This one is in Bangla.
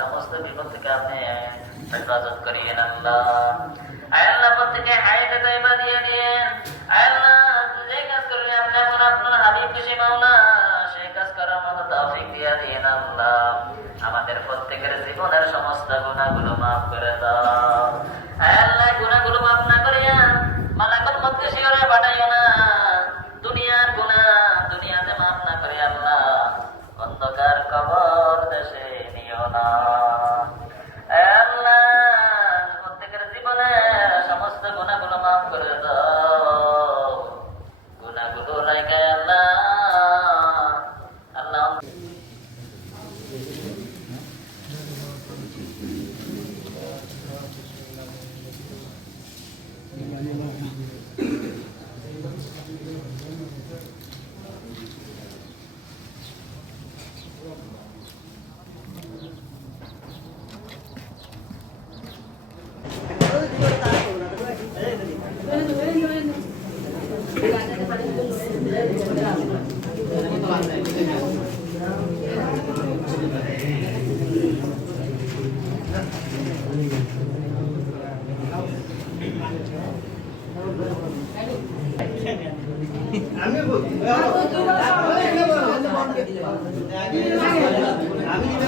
সমস্ত বিপদ থেকে আপনি হেফাজত করিয়েন আল্লাহ। আল্লাহ প্রত্যেকে হায়াতে তাইবা দিয়ে দিয়েন আল্লাহ। যে কাজ করলে আপনি এখন আপনার হাবিব খুশি মাওলা, সেই কাজ করার মতো তৌফিক দিয়ে দিয়েন আল্লাহ। আমাদের প্রত্যেকের জীবনের সমস্ত গুনাহগুলো মাফ করে দাও আল্লাহ। গুনাহগুলো মাফ না করিয়া মালাকুল মউতকে শিয়রে পাঠাইও না। দুনিয়ার গুনাহ দুনিয়াতে মাফ না করে আল্লাহ অন্ধকার কবর দেশে নিও না আল্লাহ। প্রত্যেকের জীবনে সমস্ত গুনাহগুলো মাফ করে দাও। গুনাহগুলো রাইখা আল্লাহ আল্লাহ আমি